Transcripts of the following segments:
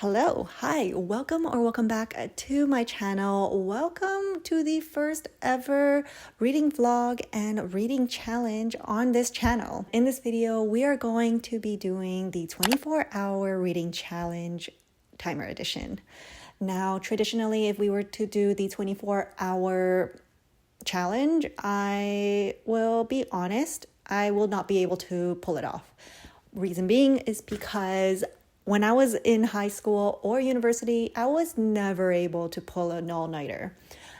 Hello, hi, welcome back to my channel. Welcome to the first ever reading vlog and reading challenge on this channel. In this video, we are going to be doing the 24-hour reading challenge timer edition. Now, traditionally, if we were to do the 24-hour challenge, I will be honest, I will not be able to pull it off. Reason being is because when I was in high school or university, I was never able to pull an all-nighter.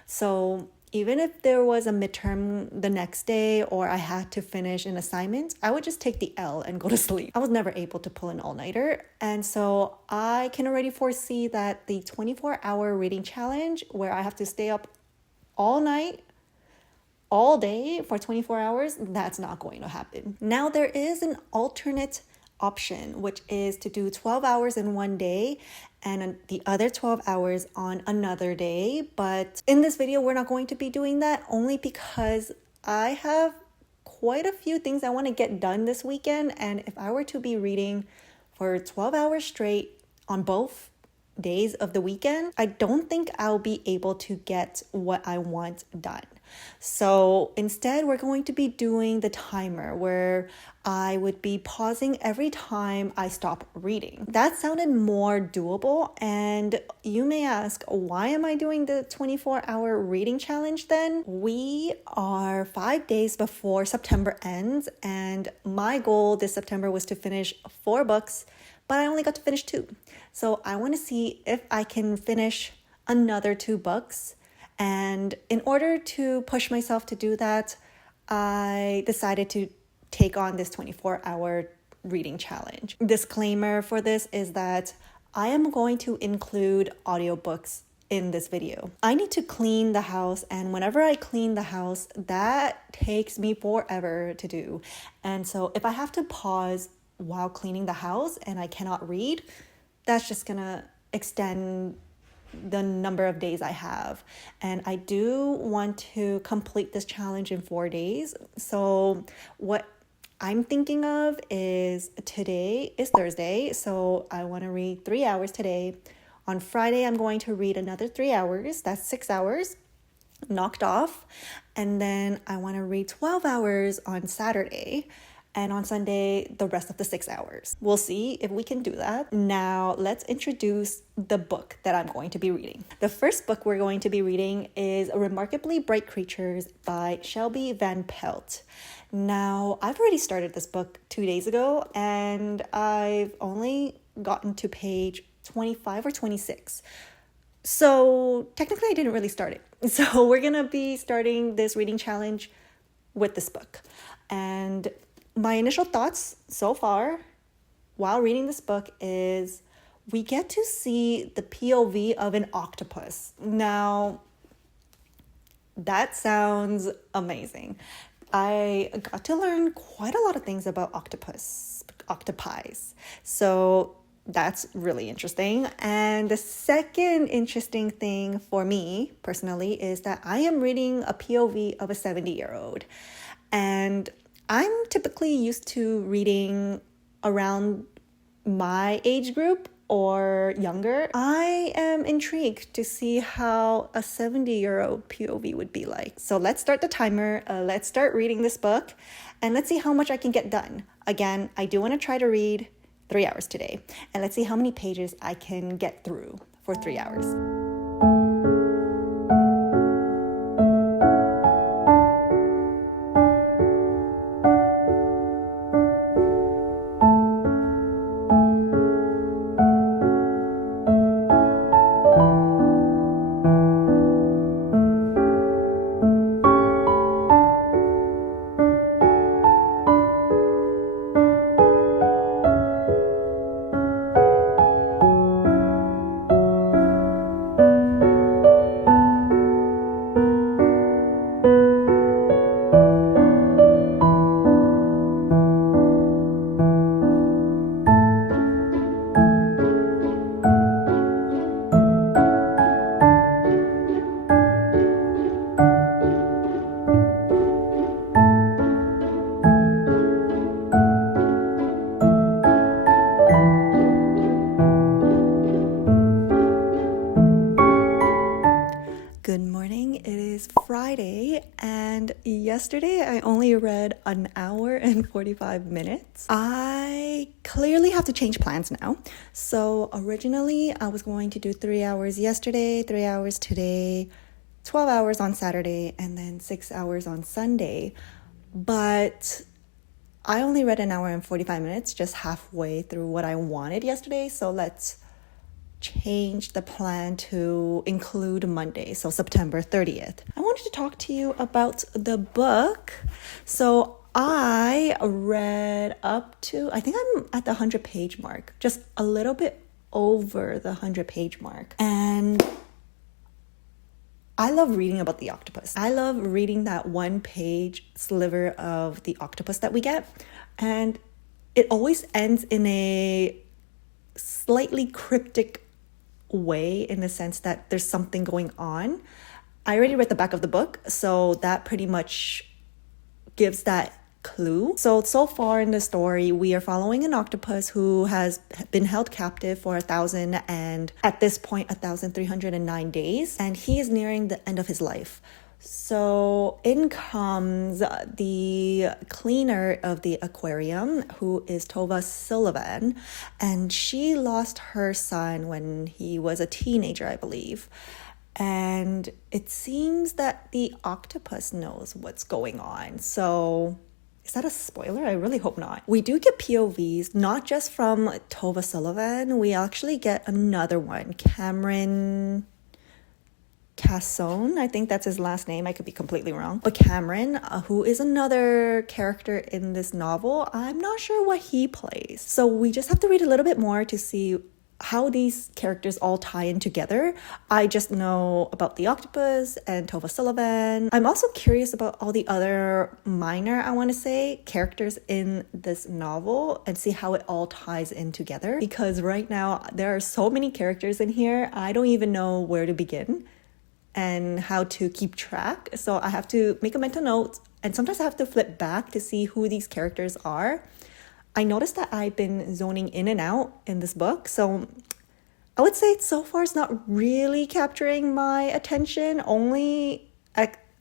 So even if there was a midterm the next day or I had to finish an assignment, I would just take the L and go to sleep. I was never able to pull an all-nighter. And so I can already foresee that the 24-hour reading challenge, where I have to stay up all night, all day for 24 hours, that's not going to happen. Now, there is an alternate option, which is to do 12 hours in one day and the other 12 hours on another day. But in this video, we're not going to be doing that, only because I have quite a few things I want to get done this weekend. And if I were to be reading for 12 hours straight on both days of the weekend, I don't think I'll be able to get what I want done. So instead, we're going to be doing the timer, where I would be pausing every time I stop reading. That sounded more doable, and you may ask, why am I doing the 24-hour reading challenge then? We are 5 days before September ends, and my goal this September was to finish 4 books, but I only got to finish 2. So I want to see if I can finish another 2 books. And in order to push myself to do that, I decided to take on this 24-hour reading challenge. Disclaimer for this is that I am going to include audiobooks in this video. I need to clean the house, and whenever I clean the house, that takes me forever to do. And so if I have to pause while cleaning the house and I cannot read, that's just gonna extend the number of days I have. And I do want to complete this challenge in 4 days. So what I'm thinking of is, today is Thursday, so I want to read 3 hours today. On Friday, I'm going to read another 3 hours. That's 6 hours knocked off. And then I want to read 12 hours on Saturday. And on Sunday, the rest of the 6 hours. We'll see if we can do that. Now, let's introduce the book that I'm going to be reading. The first book we're going to be reading is Remarkably Bright Creatures by Shelby Van Pelt. Now, I've already started this book 2 days ago, and I've only gotten to page 25 or 26. So technically, I didn't really start it. So we're going to be starting this reading challenge with this book. And my initial thoughts so far while reading this book is we get to see the POV of an octopus. Now, that sounds amazing. I got to learn quite a lot of things about octopi. So that's really interesting. And the second interesting thing for me personally is that I am reading a POV of a 70-year-old. And I'm typically used to reading around my age group or younger. I am intrigued to see how a 70-year-old POV would be like. So let's start the timer. Let's start reading this book, and let's see how much I can get done. Again, I do want to try to read 3 hours today, and let's see how many pages I can get through for 3 hours. Friday, and yesterday I only read an hour and 45 minutes. I clearly have to change plans now. So originally I was going to do 3 hours yesterday, 3 hours today, 12 hours on Saturday, and then 6 hours on Sunday. But I only read an hour and 45 minutes, just halfway through what I wanted yesterday. So let's change the plan to include Monday, so September 30th. I wanted to talk to you about the book. So I read up to, I think I'm at the 100-page mark, just a little bit over the 100-page mark. And I love reading about the octopus. I love reading that 1-page sliver of the octopus that we get. And it always ends in a slightly cryptic way, in the sense that there's something going on. I already read the back of the book, so that pretty much gives that clue. So far in the story, we are following an octopus who has been held captive for 1,000 and at this point 1,309 days, and he is nearing the end of his life. So in comes the cleaner of the aquarium, who is Tova Sullivan, and she lost her son when he was a teenager, I believe. And it seems that the octopus knows what's going on. So is that a spoiler? I really hope not. We do get POVs, not just from Tova Sullivan. We actually get another one, Cameron Casson, I think that's his last name. I could be completely wrong. But Cameron, who is another character in this novel, I'm not sure what he plays. So we just have to read a little bit more to see how these characters all tie in together. I just know about the octopus and Tova Sullivan. I'm also curious about all the other minor, I want to say, characters in this novel and see how it all ties in together. Because right now there are so many characters in here, I don't even know where to begin and how to keep track. So I have to make a mental note, and sometimes I have to flip back to see who these characters are. I noticed that I've been zoning in and out in this book, so I would say so far it's not really capturing my attention,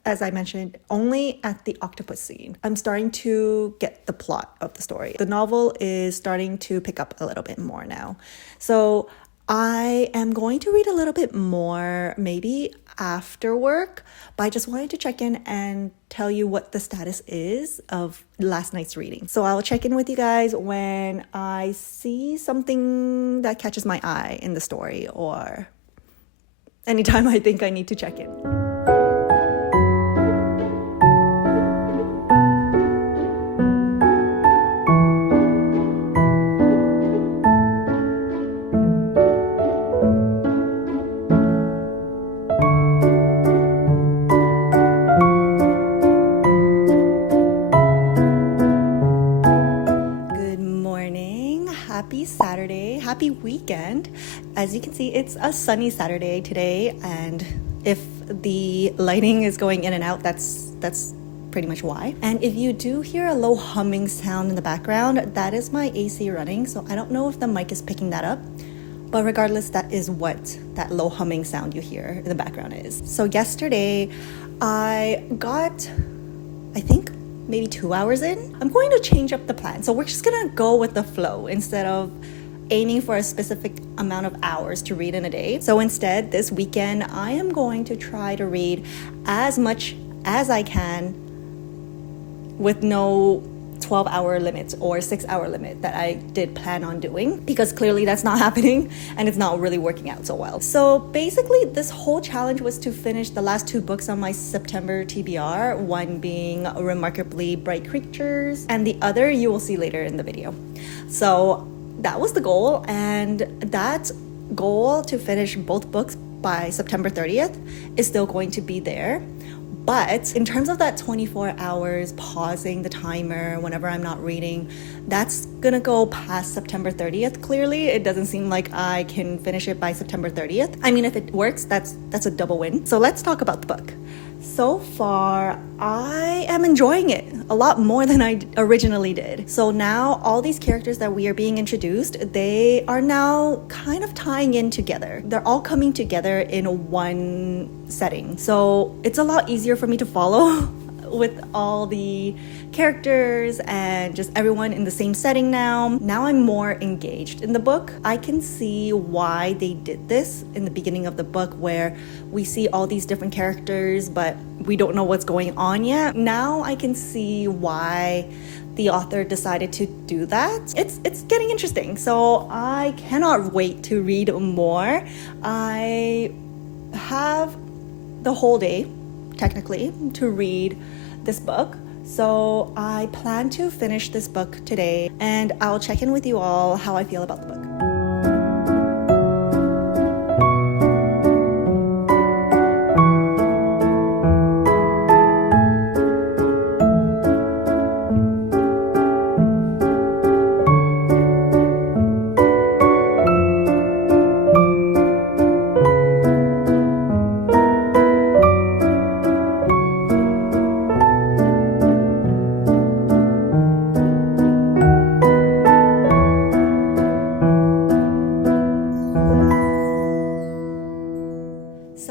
as I mentioned, only at the octopus scene. I'm starting to get the plot of the story. The novel is starting to pick up a little bit more now. So I am going to read a little bit more, maybe after work, but I just wanted to check in and tell you what the status is of last night's reading. So I'll check in with you guys when I see something that catches my eye in the story, or anytime I think I need to check in. Happy Saturday, happy weekend. As you can see, it's a sunny Saturday today, and if the lighting is going in and out, that's pretty much why. And if you do hear a low humming sound in the background, that is my AC running, so I don't know if the mic is picking that up, but regardless, that is what that low humming sound you hear in the background is. So yesterday I got, I think, maybe 2 hours in. I'm going to change up the plan. So we're just gonna go with the flow instead of aiming for a specific amount of hours to read in a day. So instead, this weekend, I am going to try to read as much as I can with no 12-hour limit or 6-hour limit that I did plan on doing, because clearly that's not happening and it's not really working out so well. So basically this whole challenge was to finish the last 2 books on my September TBR, one being Remarkably Bright Creatures and the other you will see later in the video. So that was the goal, and that goal to finish both books by September 30th is still going to be there. But in terms of that 24 hours, pausing the timer whenever I'm not reading, that's gonna go past September 30th. Clearly, it doesn't seem like I can finish it by September 30th. I mean, if it works, that's a double win. So let's talk about the book. So far, I am enjoying it a lot more than I originally did. So now all these characters that we are being introduced, they are now kind of tying in together. They're all coming together in one setting. So it's a lot easier for me to follow with all the characters and just everyone in the same setting now. Now I'm more engaged in the book. I can see why they did this in the beginning of the book, where we see all these different characters, but we don't know what's going on yet. Now I can see why the author decided to do that. It's getting interesting. So I cannot wait to read more. I have the whole day, technically, to read this book. So I plan to finish this book today, and I'll check in with you all how I feel about the book.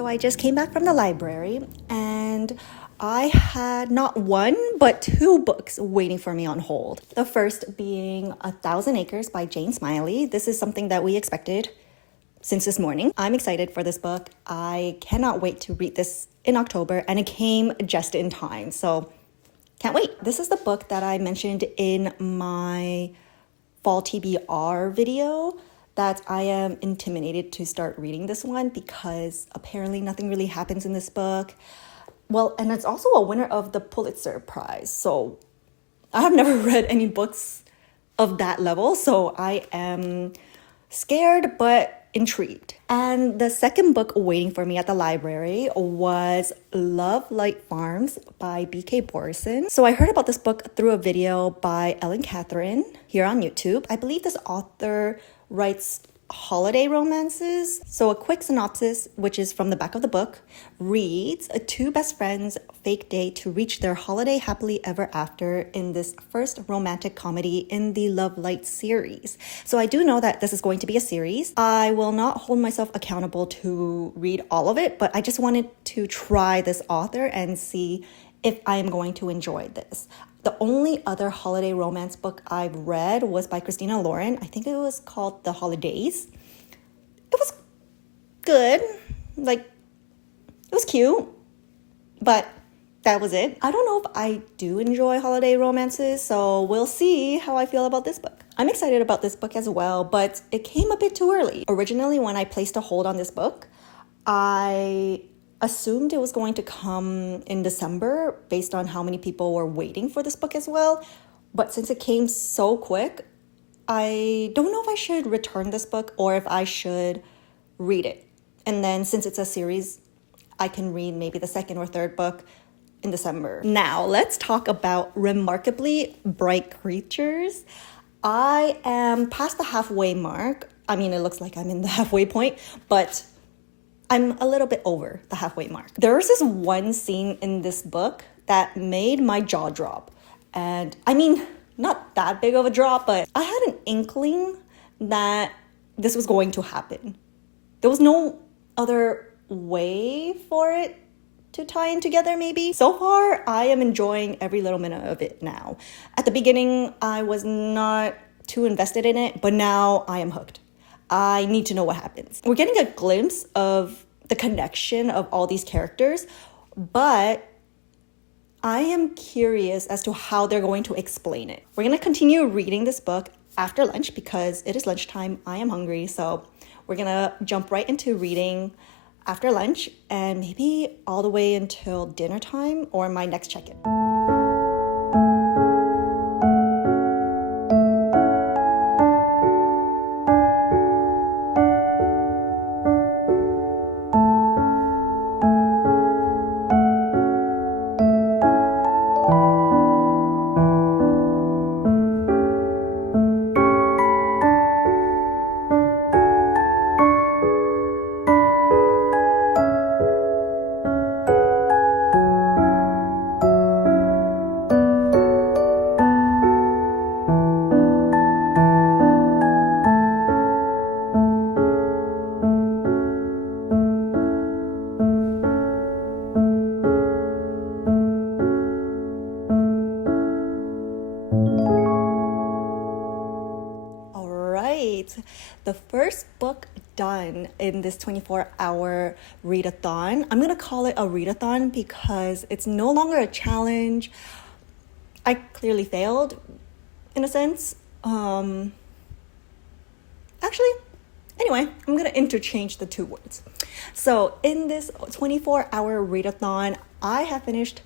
I just came back from the library and I had not one but two books waiting for me on hold. The first being 1,000 Acres by Jane Smiley. This is something that we expected since this morning. I'm excited for this book. I cannot wait to read this in October, and it came just in time, so can't wait. This is the book that I mentioned in my fall TBR video, that I am intimidated to start reading this one because apparently nothing really happens in this book. Well, and it's also a winner of the Pulitzer Prize. So I have never read any books of that level. So I am scared but intrigued. And the second book waiting for me at the library was Love Light Farms by B.K. Borison. So I heard about this book through a video by Ellen Catherine here on YouTube. I believe this author writes holiday romances. So a quick synopsis, which is from the back of the book, reads: two best friends fake date to reach their holiday happily ever after in this first romantic comedy in the Love Light series. So I do know that this is going to be a series. I will not hold myself accountable to read all of it, but I just wanted to try this author and see if I am going to enjoy this. The only other holiday romance book I've read was by Christina Lauren. I think it was called The Holidays. It was good. Like, it was cute. But that was it. I don't know if I do enjoy holiday romances, so we'll see how I feel about this book. I'm excited about this book as well, but it came a bit too early. Originally, when I placed a hold on this book, I assumed it was going to come in December based on how many people were waiting for this book as well. But since it came so quick, I don't know if I should return this book or if I should read it. And then since it's a series, I can read maybe the second or third book in December. Now, let's talk about Remarkably Bright Creatures. I am past the halfway mark. I mean, it looks like I'm in the halfway point, but I'm a little bit over the halfway mark. There's this one scene in this book that made my jaw drop. And I mean, not that big of a drop, but I had an inkling that this was going to happen. There was no other way for it to tie in together, maybe. So far, I am enjoying every little minute of it now. At the beginning, I was not too invested in it, but now I am hooked. I need to know what happens. We're getting a glimpse of the connection of all these characters, but I am curious as to how they're going to explain it. We're going to continue reading this book after lunch because it is lunchtime. I am hungry, so we're going to jump right into reading after lunch and maybe all the way until dinner time or my next check-in. done in this 24-hour readathon. I'm going to call it a readathon because it's no longer a challenge. I clearly failed in a sense. Anyway, I'm going to interchange the two words. So in this 24-hour readathon, I have finished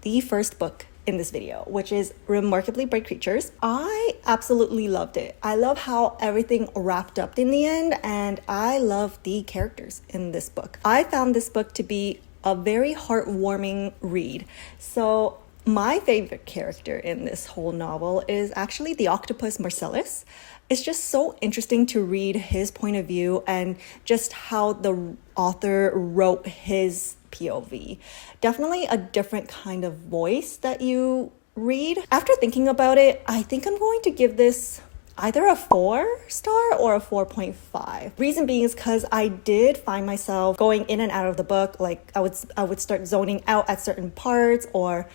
the first book in this video, which is Remarkably Bright Creatures. I absolutely loved it. I love how everything wrapped up in the end, and I love the characters in this book. I found this book to be a very heartwarming read. So my favorite character in this whole novel is actually the octopus Marcellus. It's just so interesting to read his point of view and just how the author wrote his POV. Definitely a different kind of voice that you read. After thinking about it, I think I'm going to give this either a 4-star or a 4.5. Reason being is because I did find myself going in and out of the book. Like I would start zoning out at certain parts, or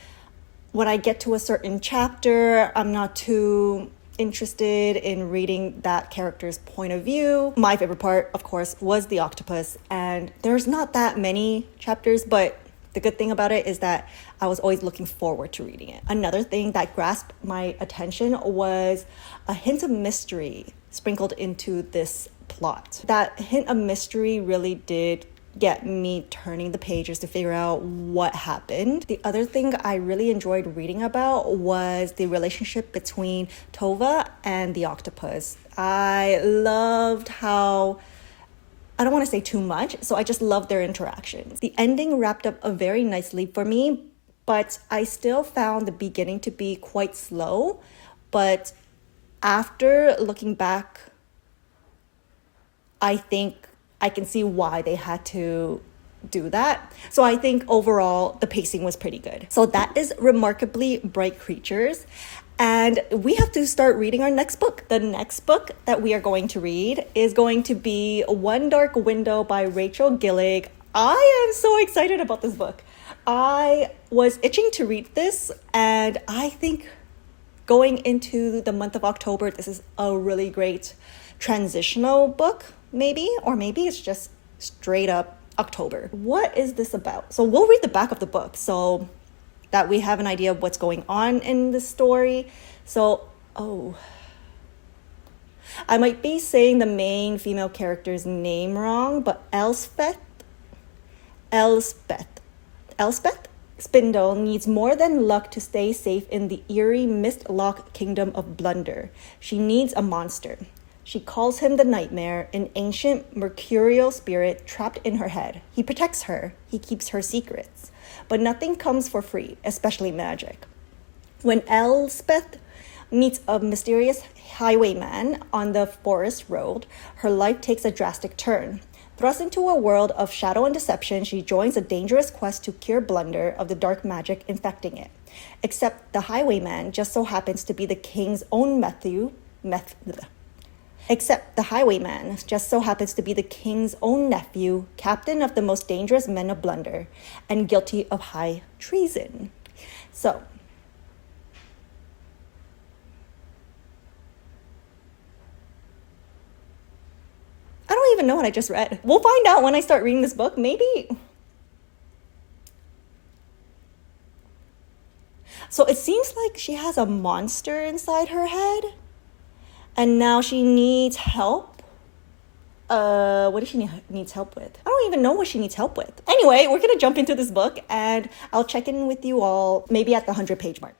when I get to a certain chapter, I'm not too interested in reading that character's point of view. My favorite part, of course, was the octopus, and there's not that many chapters, but the good thing about it is that I was always looking forward to reading it. Another thing that grasped my attention was a hint of mystery sprinkled into this plot. That hint of mystery really did get me turning the pages to figure out what happened. The other thing I really enjoyed reading about was the relationship between Tova and the octopus. I loved how, I don't want to say too much, so I just loved their interactions. The ending wrapped up very nicely for me, but I still found the beginning to be quite slow. But after looking back, I think I can see why they had to do that. So I think overall the pacing was pretty good. So that is Remarkably Bright Creatures. And we have to start reading our next book. The next book that we are going to read is going to be One Dark Window by Rachel Gillig. I am so excited about this book. I was itching to read this, and I think going into the month of October, this is a really great transitional book. Maybe it's just straight up October. What is this about? So we'll read the back of the book so that we have an idea of what's going on in the story. So, I might be saying the main female character's name wrong, but Elspeth Spindle needs more than luck to stay safe in the eerie mist-locked kingdom of Blunder. She needs a monster. She calls him the Nightmare, an ancient mercurial spirit trapped in her head. He protects her. He keeps her secrets. But nothing comes for free, especially magic. When Elspeth meets a mysterious highwayman on the forest road, her life takes a drastic turn. Thrust into a world of shadow and deception, she joins a dangerous quest to cure Blunder of the dark magic infecting it. Except the highwayman just so happens to be the king's own nephew, captain of the most dangerous men of Blunder, and guilty of high treason. So, I don't even know what I just read. We'll find out when I start reading this book, maybe. So it seems like she has a monster inside her head, and now she needs help. What does she needs help with? I don't even know what she needs help with. Anyway, we're gonna jump into this book, and I'll check in with you all maybe at the 100-page mark.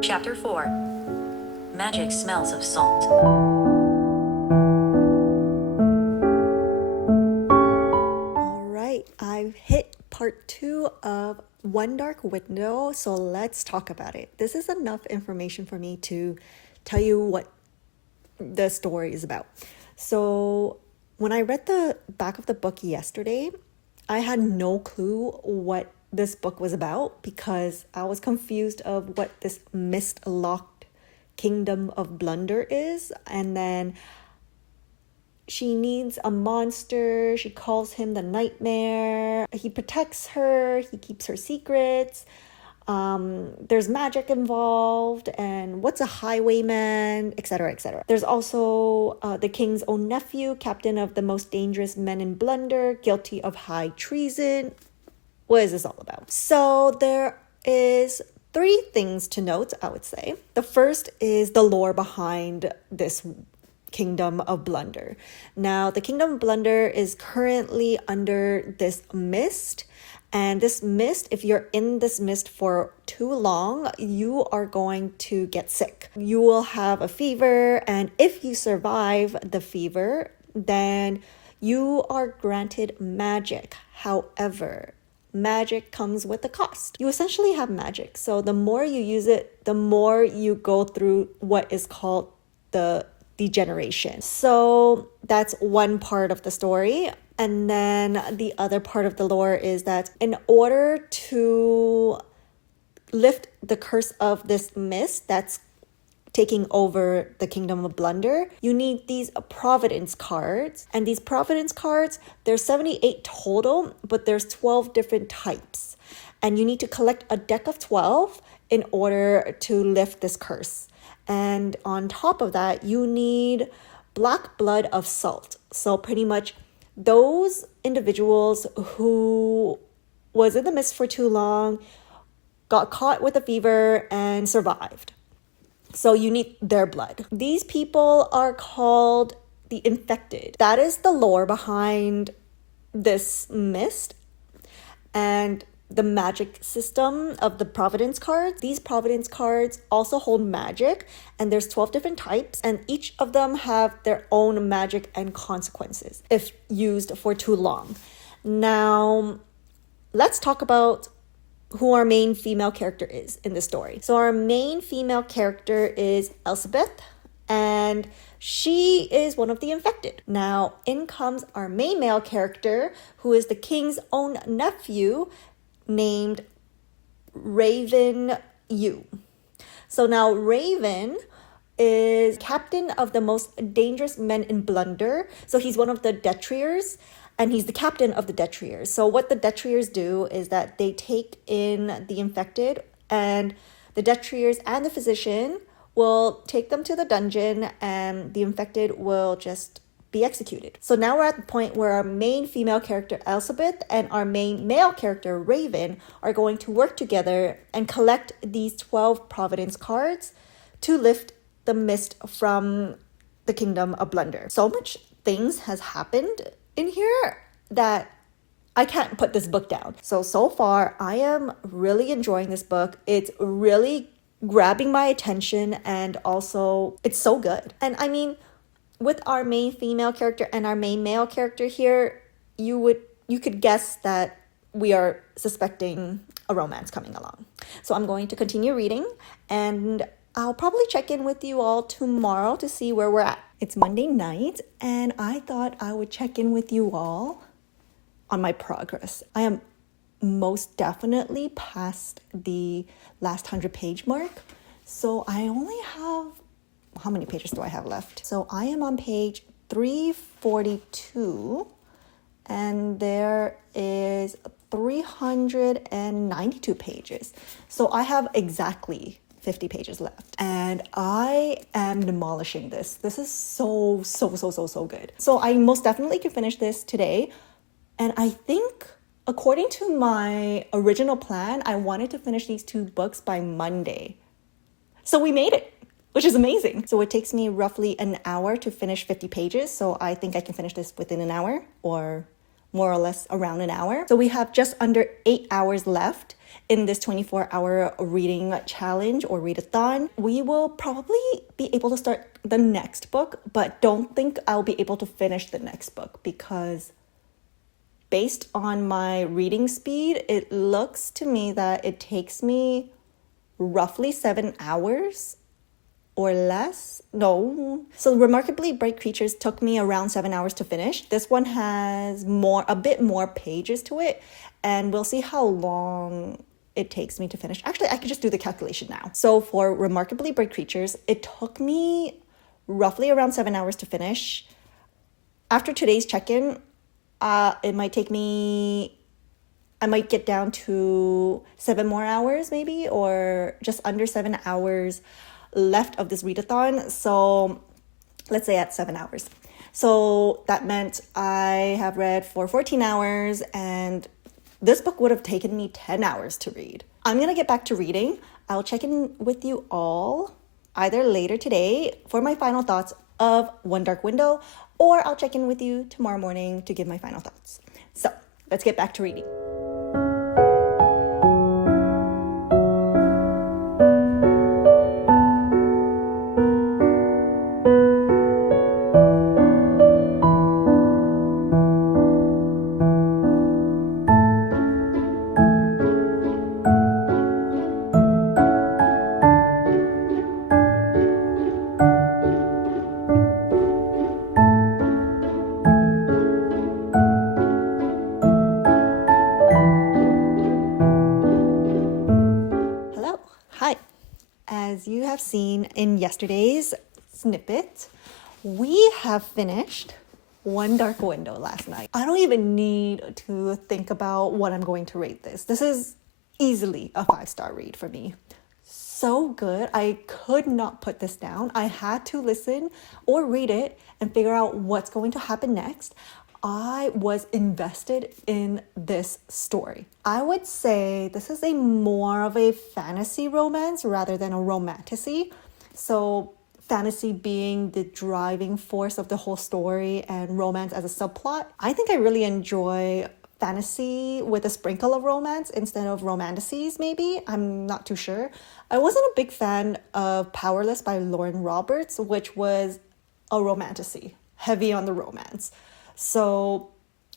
Chapter 4. Magic Smells of Salt. I've hit part 2 of One Dark Window, so let's talk about it. This is enough information for me to tell you what the story is about. So when I read the back of the book yesterday, I had no clue what this book was about because I was confused of what this mist-locked kingdom of Blunder is, and then She needs a monster. She calls him the Nightmare. He protects her. He keeps her secrets. There's magic involved, and what's a highwayman, etc., etc. There's also the king's own nephew, captain of the most dangerous men in Blunder, guilty of high treason. What is this all about? So there is 3 things to note, I would say. The first is the lore behind this Kingdom of Blunder. Now, the Kingdom of Blunder is currently under this mist. And this mist, if you're in this mist for too long, you are going to get sick. You will have a fever, and if you survive the fever, then you are granted magic. However, magic comes with a cost. You essentially have magic. So the more you use it, the more you go through what is called the degeneration. So that's one part of the story. And then the other part of the lore is that in order to lift the curse of this mist that's taking over the Kingdom of Blunder, you need these Providence cards. And these Providence cards, there's 78 total, but there's 12 different types. And you need to collect a deck of 12 in order to lift this curse. And on top of that, you need black blood of salt. So pretty much those individuals who was in the mist for too long, got caught with a fever, and survived. So you need their blood. These people are called the infected. That is the lore behind this mist and the magic system of the Providence cards. These Providence cards also hold magic, and there's 12 different types, and each of them have their own magic and consequences if used for too long. Now, let's talk about who our main female character is in this story. So our main female character is Elizabeth, and she is one of the infected. Now, in comes our main male character, who is the king's own nephew, named Raven Yu. So now Raven is captain of the most dangerous men in Blunder. So he's one of the detriers, and he's the captain of the detriers. So what the detriers do is that they take in the infected, and the detriers and the physician will take them to the dungeon, and the infected will just be executed. So now we're at the point where our main female character Elizabeth and our main male character Raven are going to work together and collect these 12 Providence cards to lift the mist from the Kingdom of Blunder. So much things has happened in here that I can't put this book down. So far, I am really enjoying this book. It's really grabbing my attention, and also it's so good. And I mean, with our main female character and our main male character here, you could guess that we are suspecting a romance coming along. So I'm going to continue reading, and I'll probably check in with you all tomorrow to see where we're at. It's Monday night, and I thought I would check in with you all on my progress. I am most definitely past the last 100-page mark. So I only have, how many pages do I have left? So I am on page 342, and there is 392 pages. So I have exactly 50 pages left, and I am demolishing this. This is so good. So I most definitely can finish this today. And I think, according to my original plan, I wanted to finish these 2 books by Monday. So we made it, which is amazing. So it takes me roughly an hour to finish 50 pages. So I think I can finish this within an hour, or more or less around an hour. So we have just under 8 hours left in this 24-hour reading challenge or readathon. We will probably be able to start the next book, but don't think I'll be able to finish the next book, because based on my reading speed, it looks to me that it takes me roughly 7 hours or less. No. So Remarkably Bright Creatures took me around 7 hours to finish. This one has a bit more pages to it, and we'll see how long it takes me to finish. Actually, I could just do the calculation now. So for Remarkably Bright Creatures, it took me roughly around 7 hours to finish. After today's check-in, it might take me, I might get down to 7 more hours maybe, or just under 7 hours left of this readathon. So let's say at 7 hours. So that meant I have read for 14 hours, and this book would have taken me 10 hours to read. I'm going to get back to reading. I'll check in with you all either later today for my final thoughts of One Dark Window, or I'll check in with you tomorrow morning to give my final thoughts. So let's get back to reading. Hi. As you have seen in yesterday's snippet, we have finished One Dark Window last night. I don't even need to think about what I'm going to rate this. This is easily a 5-star read for me. So good. I could not put this down. I had to listen or read it and figure out what's going to happen next. I was invested in this story. I would say this is a more of a fantasy romance rather than a romantasy. So fantasy being the driving force of the whole story and romance as a subplot. I think I really enjoy fantasy with a sprinkle of romance instead of romantasies, maybe. I'm not too sure. I wasn't a big fan of Powerless by Lauren Roberts, which was a romantasy, heavy on the romance. So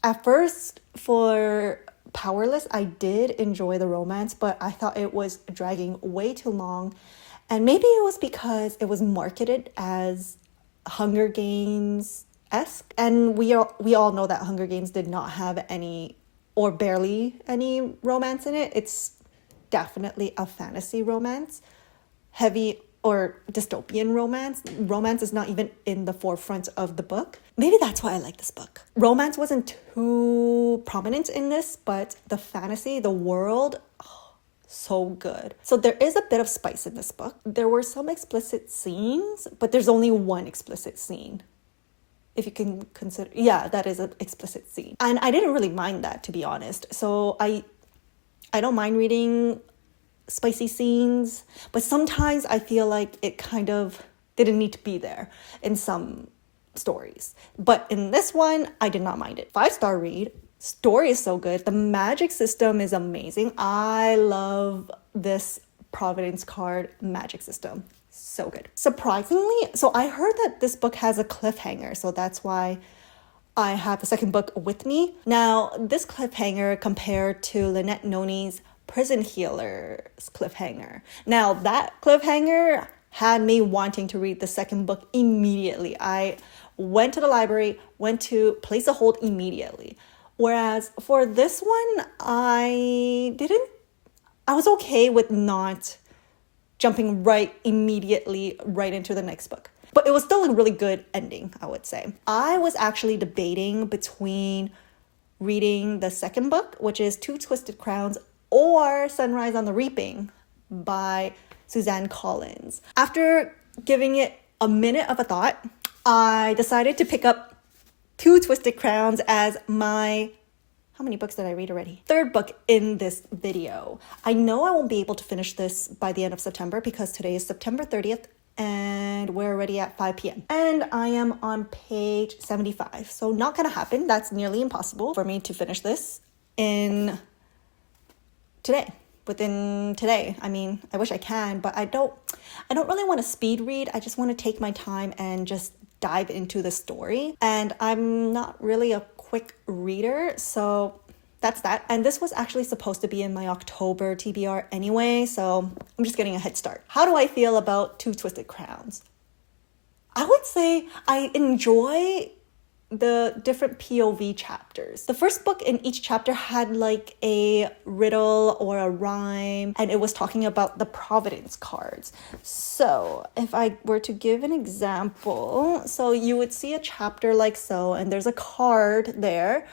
at first for Powerless, I did enjoy the romance, but I thought it was dragging way too long. And maybe it was because it was marketed as Hunger Games-esque. And we all know that Hunger Games did not have any or barely any romance in it. It's definitely a fantasy romance, heavy or dystopian romance. Romance is not even in the forefront of the book. Maybe that's why I like this book. Romance wasn't too prominent in this, but the fantasy, the world, so good. So there is a bit of spice in this book. There were some explicit scenes, but there's only one explicit scene. If you can consider, yeah, that is an explicit scene. And I didn't really mind that, to be honest. So I don't mind reading spicy scenes, but sometimes I feel like it kind of didn't need to be there in some stories. But in this one, I did not mind it. 5-star read. Story is so good. The magic system is amazing. I love this Providence card magic system. So good. Surprisingly, so I heard that this book has a cliffhanger, so that's why I have the second book with me. Now, this cliffhanger compared to Lynette Noni's Prison Healer's cliffhanger. Now, that cliffhanger had me wanting to read the second book immediately. I went to the library, went to place a hold immediately. Whereas for this one, I was okay with not jumping immediately right into the next book. But it was still a really good ending, I would say. I was actually debating between reading the second book, which is Two Twisted Crowns, or Sunrise on the Reaping by Suzanne Collins. After giving it a minute of a thought, I decided to pick up Two Twisted Crowns as my, how many books did I read already? Third book in this video. I know I won't be able to finish this by the end of September because today is September 30th and we're already at 5 p.m. And I am on page 75. So not gonna happen. That's nearly impossible for me to finish this within today. I mean, I wish I can, but I don't really want to speed read. I just want to take my time and just dive into the story. And I'm not really a quick reader, so that's that. And this was actually supposed to be in my October TBR anyway, so I'm just getting a head start. How do I feel about Two Twisted Crowns? I would say I enjoy the different POV chapters. The first book in each chapter had like a riddle or a rhyme, and it was talking about the Providence cards. So if I were to give an example, so you would see a chapter like so, and there's a card there,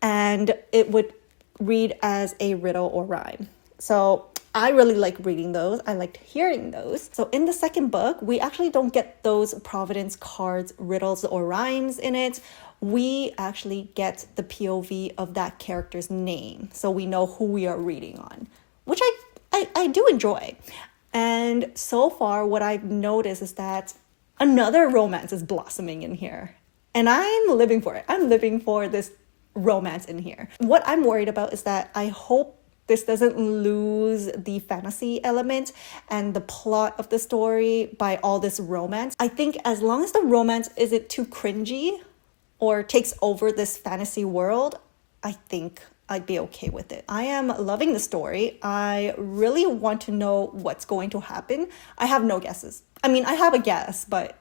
and it would read as a riddle or rhyme. So I really like reading those. I liked hearing those. So in the second book, we actually don't get those Providence cards, riddles, or rhymes in it. We actually get the POV of that character's name. So we know who we are reading on, which I do enjoy. And so far, what I've noticed is that another romance is blossoming in here. And I'm living for it. I'm living for this romance in here. What I'm worried about is that I hope this doesn't lose the fantasy element and the plot of the story by all this romance. I think as long as the romance isn't too cringy or takes over this fantasy world, I think I'd be okay with it. I am loving the story. I really want to know what's going to happen. I have no guesses. I mean, I have a guess, but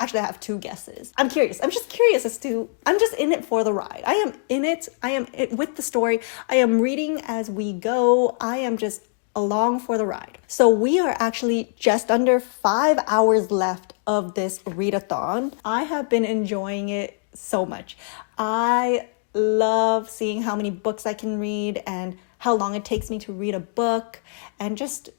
actually I have two guesses. I'm curious. I'm just curious I'm just in it for the ride. I am in it. I am with the story. I am reading as we go. I am just along for the ride. So we are actually just under 5 hours left of this readathon. I have been enjoying it so much. I love seeing how many books I can read and how long it takes me to read a book and just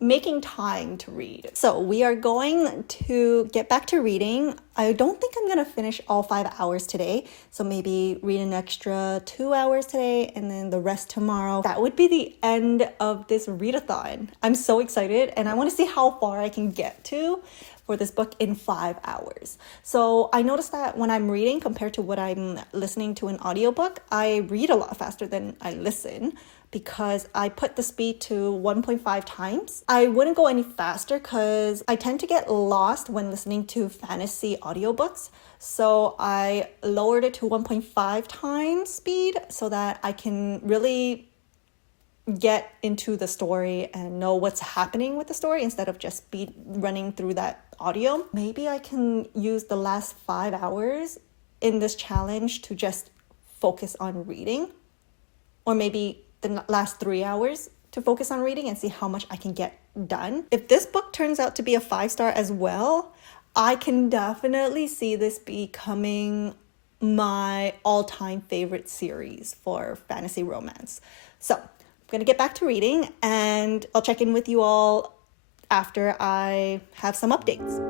making time to read. So we are going to get back to reading. I don't think I'm gonna finish all 5 hours today. So maybe read an extra 2 hours today and then the rest tomorrow. That would be the end of this readathon. I'm so excited and I want to see how far I can get to for this book in 5 hours. So I noticed that when I'm reading compared to what I'm listening to an audiobook, I read a lot faster than I listen, because I put the speed to 1.5 times. I wouldn't go any faster because I tend to get lost when listening to fantasy audiobooks. So I lowered it to 1.5 times speed so that I can really get into the story and know what's happening with the story instead of just speed running through that audio. Maybe I can use the last 5 hours in this challenge to just focus on reading, or maybe the last 3 hours to focus on reading and see how much I can get done. If this book turns out to be a 5-star as well, I can definitely see this becoming my all-time favorite series for fantasy romance. So I'm gonna get back to reading and I'll check in with you all after I have some updates.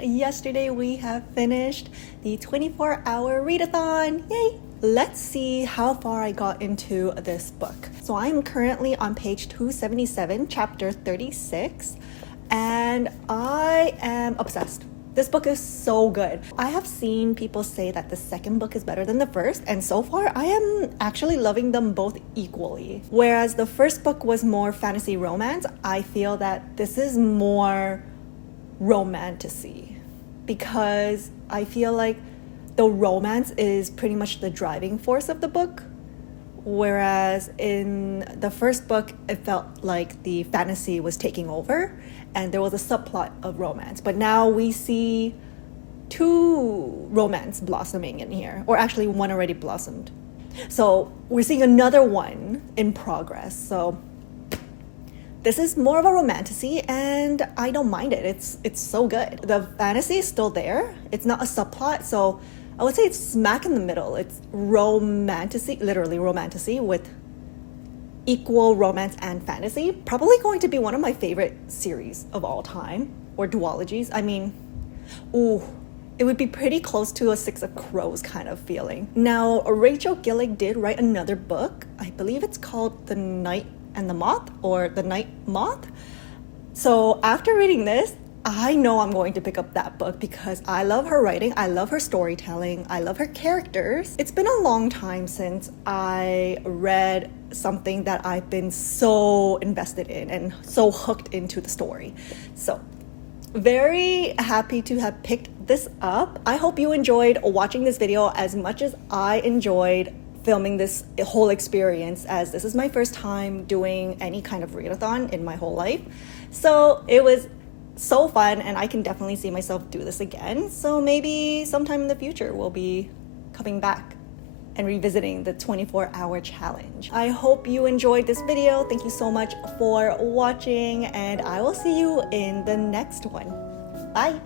Yesterday we have finished the 24-hour readathon. Yay! Let's see how far I got into this book. So I'm currently on page 277, chapter 36, and I am obsessed. This book is so good. I have seen people say that the second book is better than the first, and so far I am actually loving them both equally. Whereas the first book was more fantasy romance, I feel that this is more romantasy, because I feel like the romance is pretty much the driving force of the book. Whereas in the first book, it felt like the fantasy was taking over and there was a subplot of romance. But now we see two romance blossoming in here, or actually one already blossomed. So we're seeing another one in progress. So this is more of a romantasy and I don't mind it. It's so good. The fantasy is still there. It's not a subplot. So I would say it's smack in the middle. It's romantasy, literally romantasy with equal romance and fantasy. Probably going to be one of my favorite series of all time, or duologies. I mean, it would be pretty close to a Six of Crows kind of feeling. Now, Rachel Gillig did write another book. I believe it's called The Night and the Moth, or The Night Moth. So after reading this, I know I'm going to pick up that book because I love her writing, I love her storytelling, I love her characters. It's been a long time since I read something that I've been so invested in and so hooked into the story. So very happy to have picked this up. I hope you enjoyed watching this video as much as I enjoyed filming this whole experience, as this is my first time doing any kind of readathon in my whole life. So it was so fun and I can definitely see myself do this again. So maybe sometime in the future we'll be coming back and revisiting the 24-hour challenge. I hope you enjoyed this video. Thank you so much for watching and I will see you in the next one. Bye.